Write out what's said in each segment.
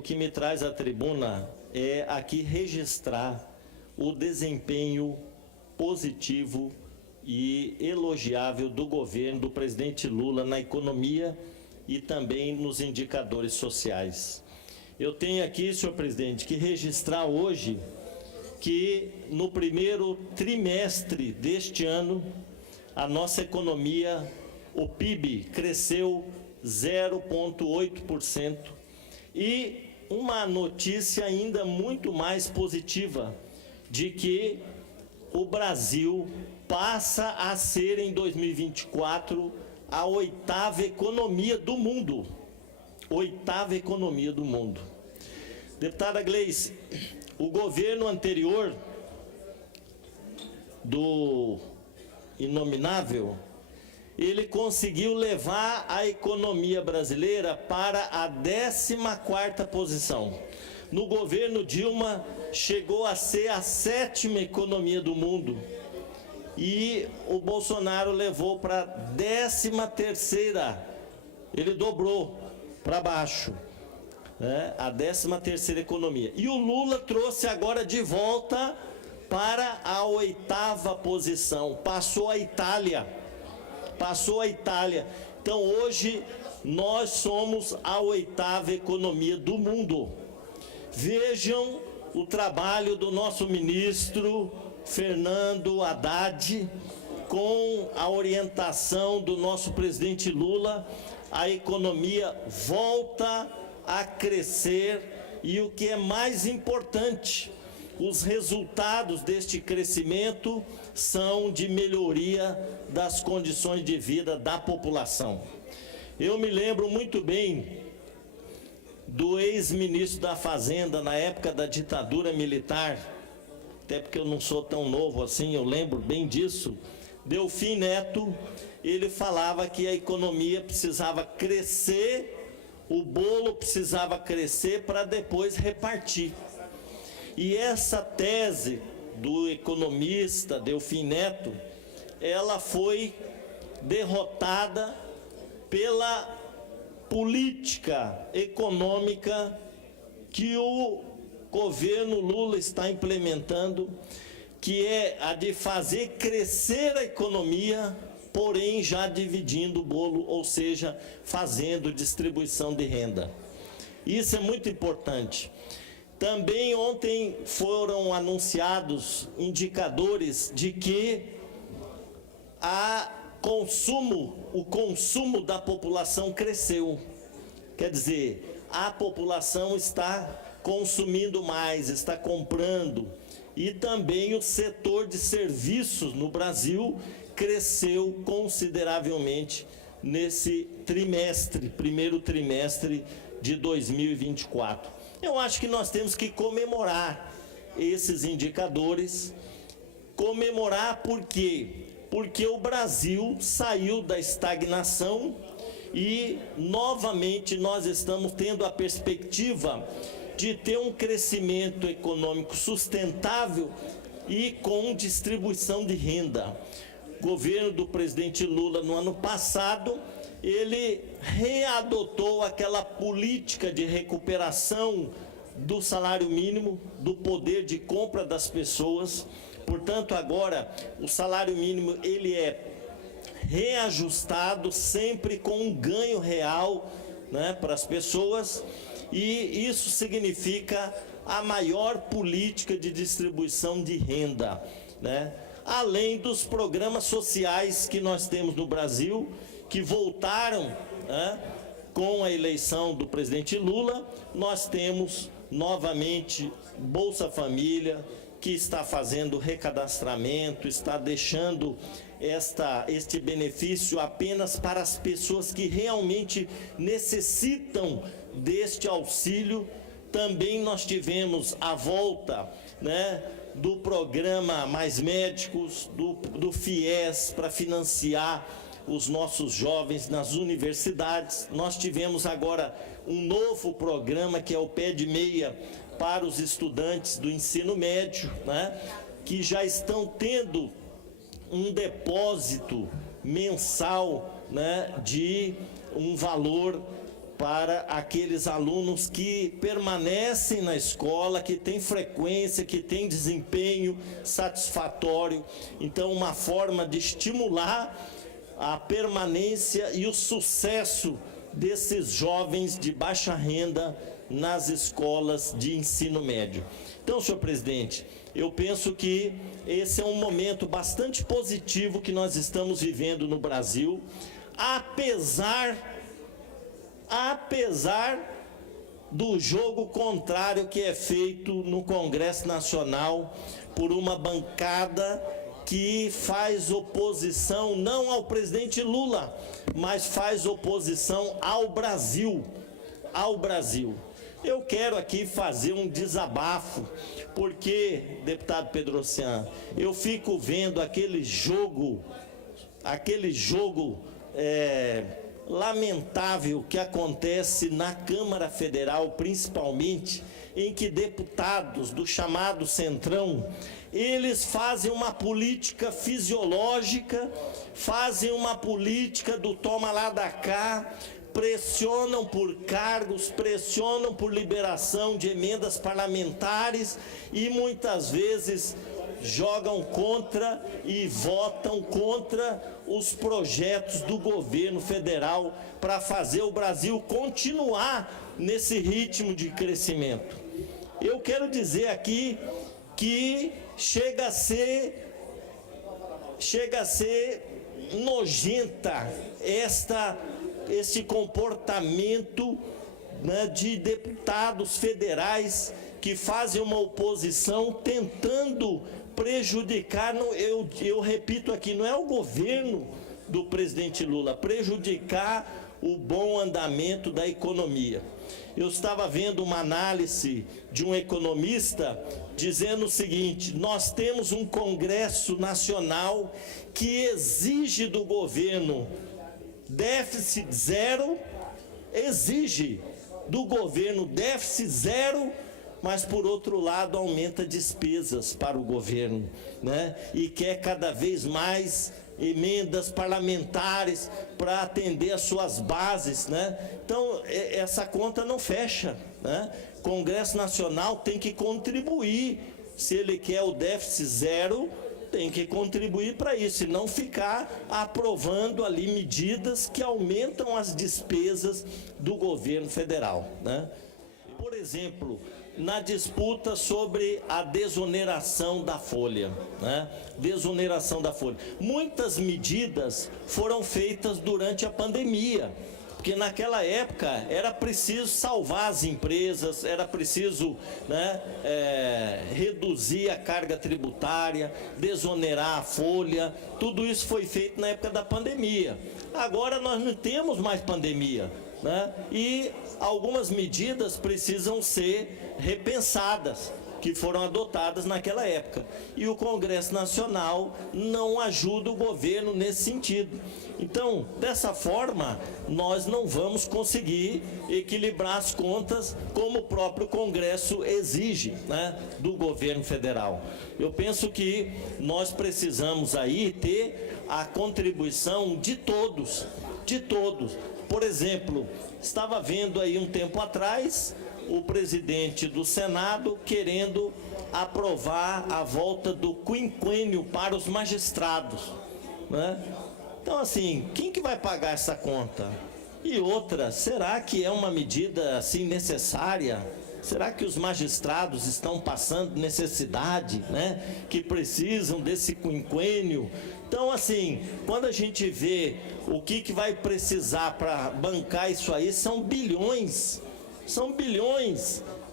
o que me traz à tribuna é aqui registrar o desempenho positivo e elogiável do governo do presidente Lula na economia e também nos indicadores sociais. Eu tenho aqui, senhor presidente, que registrar hoje que no primeiro trimestre deste ano, a nossa economia, o PIB, cresceu 0,8%. E uma notícia ainda muito mais positiva, de que o Brasil passa a ser, em 2024, a oitava economia do mundo. Oitava economia do mundo. Deputada Gleice, o governo anterior do inominável, ele conseguiu levar a economia brasileira para a 14ª posição. No governo Dilma, chegou a ser a 7ª economia do mundo. E o Bolsonaro levou para a 13ª. Ele dobrou para baixo, né? A 13ª economia. E o Lula trouxe agora de volta para a 8ª posição. Passou a Itália. Passou a Itália. Então hoje nós somos a 8ª economia do mundo. Vejam o trabalho do nosso ministro Fernando Haddad, com a orientação do nosso presidente Lula. A economia volta a crescer e, o que é mais importante, os resultados deste crescimento são de melhoria das condições de vida da população. Eu me lembro muito bem do ex-ministro da Fazenda, na época da ditadura militar, até porque eu não sou tão novo assim, eu lembro bem disso, Delfim Neto. Ele falava que a economia precisava crescer, o bolo precisava crescer para depois repartir. E essa tese do economista Delfim Neto, ela foi derrotada pela política econômica que o governo Lula está implementando, que é a de fazer crescer a economia, porém já dividindo o bolo, ou seja, fazendo distribuição de renda. Isso é muito importante. Também ontem foram anunciados indicadores de que o consumo da população cresceu. Quer dizer, a população está consumindo mais, está comprando. E também o setor de serviços no Brasil cresceu consideravelmente nesse primeiro trimestre de 2024. Eu acho que nós temos que comemorar esses indicadores. Comemorar por quê? Porque o Brasil saiu da estagnação e, novamente, nós estamos tendo a perspectiva de ter um crescimento econômico sustentável e com distribuição de renda. O governo do presidente Lula, no ano passado, ele readotou aquela política de recuperação do salário mínimo, do poder de compra das pessoas. Portanto, agora, o salário mínimo ele é reajustado sempre com um ganho real, né, para as pessoas, e isso significa a maior política de distribuição de renda, né? Além dos programas sociais que nós temos no Brasil, que voltaram, né, com a eleição do presidente Lula. Nós temos novamente Bolsa Família, que está fazendo recadastramento, está deixando este benefício apenas para as pessoas que realmente necessitam deste auxílio. Também nós tivemos a volta, né, do programa Mais Médicos, do FIES, para financiar os nossos jovens nas universidades. Nós tivemos agora um novo programa, que é o Pé de Meia, para os estudantes do ensino médio, né, que já estão tendo um depósito mensal, né, de um valor para aqueles alunos que permanecem na escola, que têm frequência, que têm desempenho satisfatório. Então, uma forma de estimular a permanência e o sucesso desses jovens de baixa renda nas escolas de ensino médio. Então, senhor presidente, eu penso que esse é um momento bastante positivo que nós estamos vivendo no Brasil, apesar do jogo contrário que é feito no Congresso Nacional por uma bancada que faz oposição não ao presidente Lula, mas faz oposição ao Brasil, Eu quero aqui fazer um desabafo, porque, deputado Pedrocian, eu fico vendo aquele jogo lamentável que acontece na Câmara Federal, principalmente, em que deputados do chamado Centrão, eles fazem uma política fisiológica, fazem uma política do toma lá da cá, pressionam por cargos, pressionam por liberação de emendas parlamentares e muitas vezes jogam contra e votam contra os projetos do governo federal para fazer o Brasil continuar nesse ritmo de crescimento. Eu quero dizer aqui que chega a ser nojenta esse comportamento, né, de deputados federais que fazem uma oposição tentando prejudicar, eu repito aqui, não é o governo do presidente Lula, prejudicar o bom andamento da economia. Eu estava vendo uma análise de um economista dizendo o seguinte: nós temos um Congresso Nacional que exige do governo déficit zero, mas por outro lado aumenta despesas para o governo, né? E quer cada vez mais emendas parlamentares para atender as suas bases, né? Então, essa conta não fecha, né? Congresso Nacional tem que contribuir, se ele quer o déficit zero, tem que contribuir para isso, e não ficar aprovando ali medidas que aumentam as despesas do governo federal, né? Por exemplo, na disputa sobre a desoneração da folha, né? Desoneração da folha. Muitas medidas foram feitas durante a pandemia, porque naquela época era preciso salvar as empresas, era preciso, né, reduzir a carga tributária, desonerar a folha, tudo isso foi feito na época da pandemia. Agora nós não temos mais pandemia, né? E algumas medidas precisam ser repensadas, que foram adotadas naquela época. E o Congresso Nacional não ajuda o governo nesse sentido. Então, dessa forma, nós não vamos conseguir equilibrar as contas como o próprio Congresso exige, né, do governo federal. Eu penso que nós precisamos aí ter a contribuição de todos, Por exemplo, estava vendo aí um tempo atrás o presidente do Senado querendo aprovar a volta do quinquênio para os magistrados, né? Então, assim, quem que vai pagar essa conta? E outra, será que é uma medida assim necessária? Será que os magistrados estão passando necessidade, né? Que precisam desse quinquênio? Então, assim, quando a gente vê o que vai precisar para bancar isso aí, são bilhões.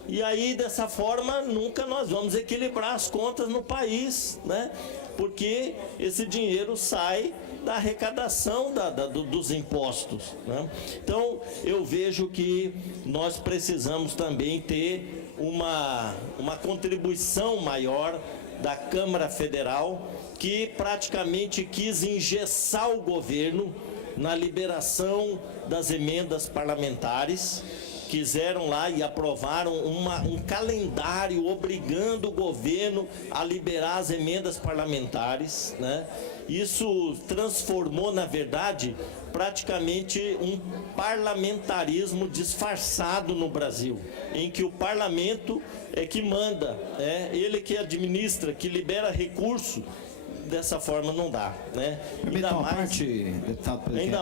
E aí, dessa forma, nunca nós vamos equilibrar as contas no país, né? Porque esse dinheiro sai da arrecadação dos impostos, né? Então, eu vejo que nós precisamos também ter uma contribuição maior da Câmara Federal, que praticamente quis engessar o governo na liberação das emendas parlamentares, quiseram lá e aprovaram um calendário obrigando o governo a liberar as emendas parlamentares, né? Isso transformou, na verdade, praticamente um parlamentarismo disfarçado no Brasil, em que o parlamento é que manda, ele que administra, que libera recurso. Dessa forma não dá, né? Ainda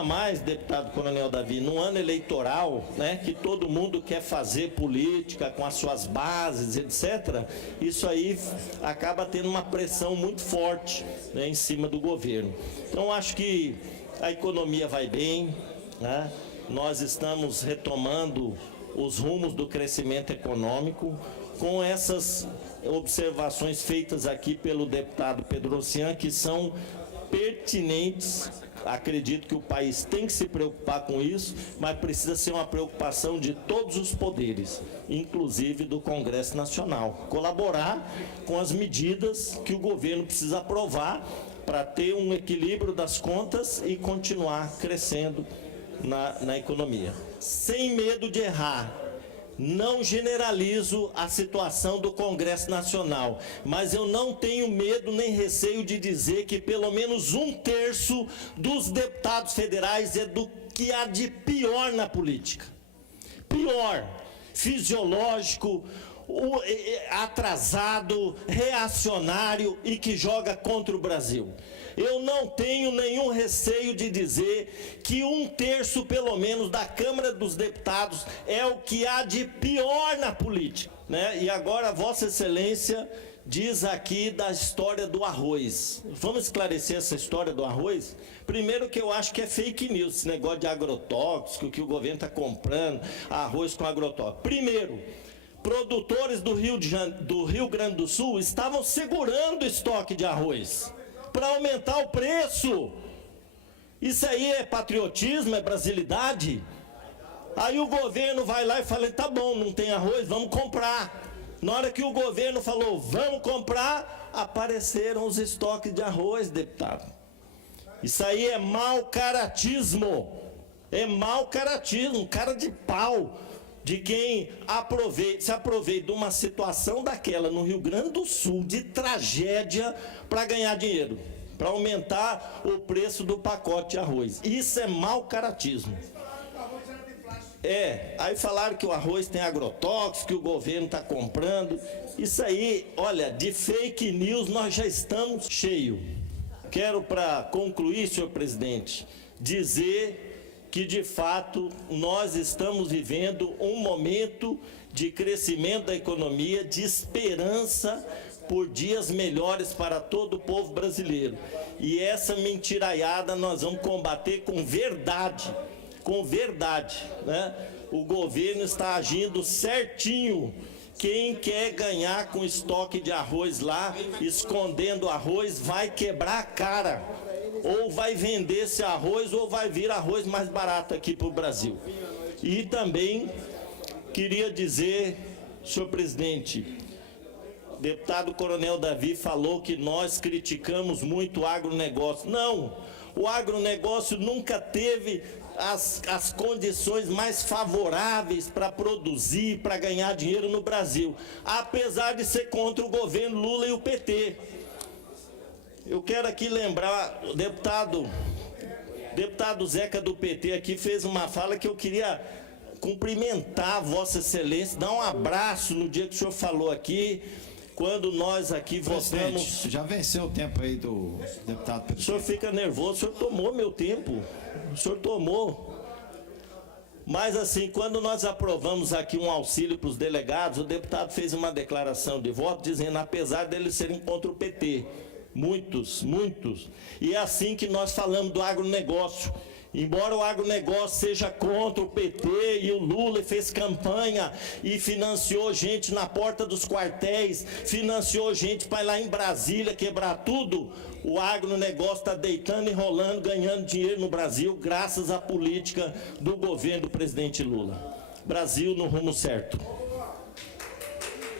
mais, deputado Coronel Davi, num ano eleitoral, né, que todo mundo quer fazer política com as suas bases, etc., isso aí acaba tendo uma pressão muito forte, né, em cima do governo. Então, acho que a economia vai bem, né? Nós estamos retomando os rumos do crescimento econômico, com essas observações feitas aqui pelo deputado Pedrocian, que são pertinentes. Acredito que o país tem que se preocupar com isso, mas precisa ser uma preocupação de todos os poderes, inclusive do Congresso Nacional. Colaborar com as medidas que o governo precisa aprovar para ter um equilíbrio das contas e continuar crescendo na economia. Sem medo de errar. Não generalizo a situação do Congresso Nacional, mas eu não tenho medo nem receio de dizer que pelo menos 1/3 dos deputados federais é do que há de pior na política. Pior, fisiológico, atrasado, reacionário e que joga contra o Brasil. Eu não tenho nenhum receio de dizer que 1/3, pelo menos, da Câmara dos Deputados é o que há de pior na política, né? E agora, Vossa Excelência diz aqui da história do arroz. Vamos esclarecer essa história do arroz? Primeiro que eu acho que é fake news, esse negócio de agrotóxico, que o governo está comprando arroz com agrotóxico. Primeiro, produtores do Rio Grande do Sul estavam segurando o estoque de arroz para aumentar o preço. Isso aí é patriotismo, é brasilidade? Aí o governo vai lá e fala, tá bom, não tem arroz, vamos comprar. Na hora que o governo falou, vamos comprar, apareceram os estoques de arroz, deputado. Isso aí é mau caratismo. É mau caratismo, cara de pau. De quem se aproveita de uma situação daquela no Rio Grande do Sul, de tragédia, para ganhar dinheiro, para aumentar o preço do pacote de arroz. Isso é mau caratismo. Aí falaram que o arroz tem agrotóxico, que o governo está comprando. Isso aí, olha, de fake news nós já estamos cheios. Quero, para concluir, senhor presidente, dizer que, de fato, nós estamos vivendo um momento de crescimento da economia, de esperança por dias melhores para todo o povo brasileiro. E essa mentiraiada nós vamos combater com verdade, né? O governo está agindo certinho. Quem quer ganhar com estoque de arroz lá, escondendo arroz, vai quebrar a cara. Ou vai vender esse arroz, ou vai vir arroz mais barato aqui para o Brasil. E também queria dizer, senhor presidente, deputado Coronel Davi falou que nós criticamos muito o agronegócio. Não, o agronegócio nunca teve as condições mais favoráveis para produzir, para ganhar dinheiro no Brasil, apesar de ser contra o governo Lula e o PT. Eu quero aqui lembrar, o deputado Zeca do PT aqui fez uma fala que eu queria cumprimentar Vossa Excelência, dar um abraço no dia que o senhor falou aqui, quando nós aqui votamos... Já venceu o tempo aí do deputado PT. O senhor fica nervoso, o senhor tomou meu tempo, o senhor tomou. Mas assim, quando nós aprovamos aqui um auxílio para os delegados, o deputado fez uma declaração de voto dizendo, apesar deles serem contra o PT, muitos. E é assim que nós falamos do agronegócio. Embora o agronegócio seja contra o PT e o Lula fez campanha e financiou gente na porta dos quartéis, financiou gente para ir lá em Brasília quebrar tudo, o agronegócio está deitando e rolando, ganhando dinheiro no Brasil, graças à política do governo do presidente Lula. Brasil no rumo certo.